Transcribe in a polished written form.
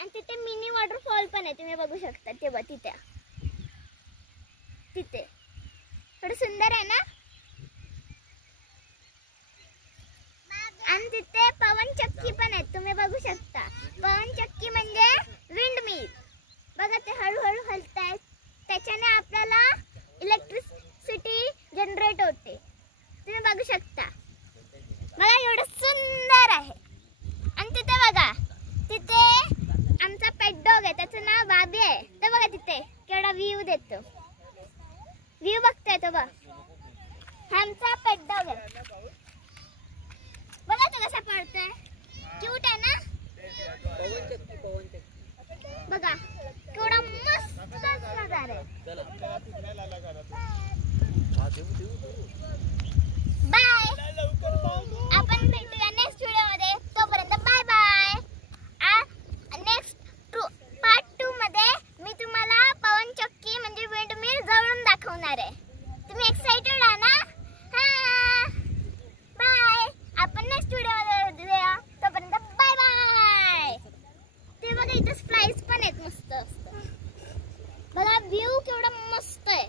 आणि तिथे mini waterfall पण आहे, तुम्ही बघू शकता. तेव्हा तिथे थोडं सुंदर आहे ना. आणि तिथे पवन चक्की पण आहे, तुम्ही बघू शकता. पवन चक्की म्हणजे विंड मिल. बघा ते हळूहळू हलतायत, त्याच्याने आपल्याला इलेक्ट्रिसिटी जनरेट होते. तुम्ही बघू शकता. बघा एवढं सुंदर आहे. आणि तिथे बघा, तिथे आमचा पेट डॉग आहे, त्याचं नाव बाबी आहे. तर बघा तिथे केवढा व्ह्यू देतो. व्ह्यू बघताय तो बघ, आमचा पेट डॉग आहे. बघा तो कसा पळतोय, क्यूट आहे ना. बघा केवढा मस्त नजारा आहे. बाय, आपण भेटूया नेक्स्ट व्हिडिओ मध्ये. तोपर्यंत बाय बाय. नेक्स्ट पार्ट 2 मध्ये मी तुम्हाला पवन चक्की म्हणजे विंड मिल जवळून दाखवणार आहे. तुम्ही एक्साइटेड आहे ना. हा बाय, आपण नेक्स्ट व्हिडिओ मध्ये भेटूया. तोपर्यंत बाय बाय. ते बघा इथे फ्लाईज पण आहेत मस्त मस्त. बघा व्ह्यू केवढा मस्त आहे.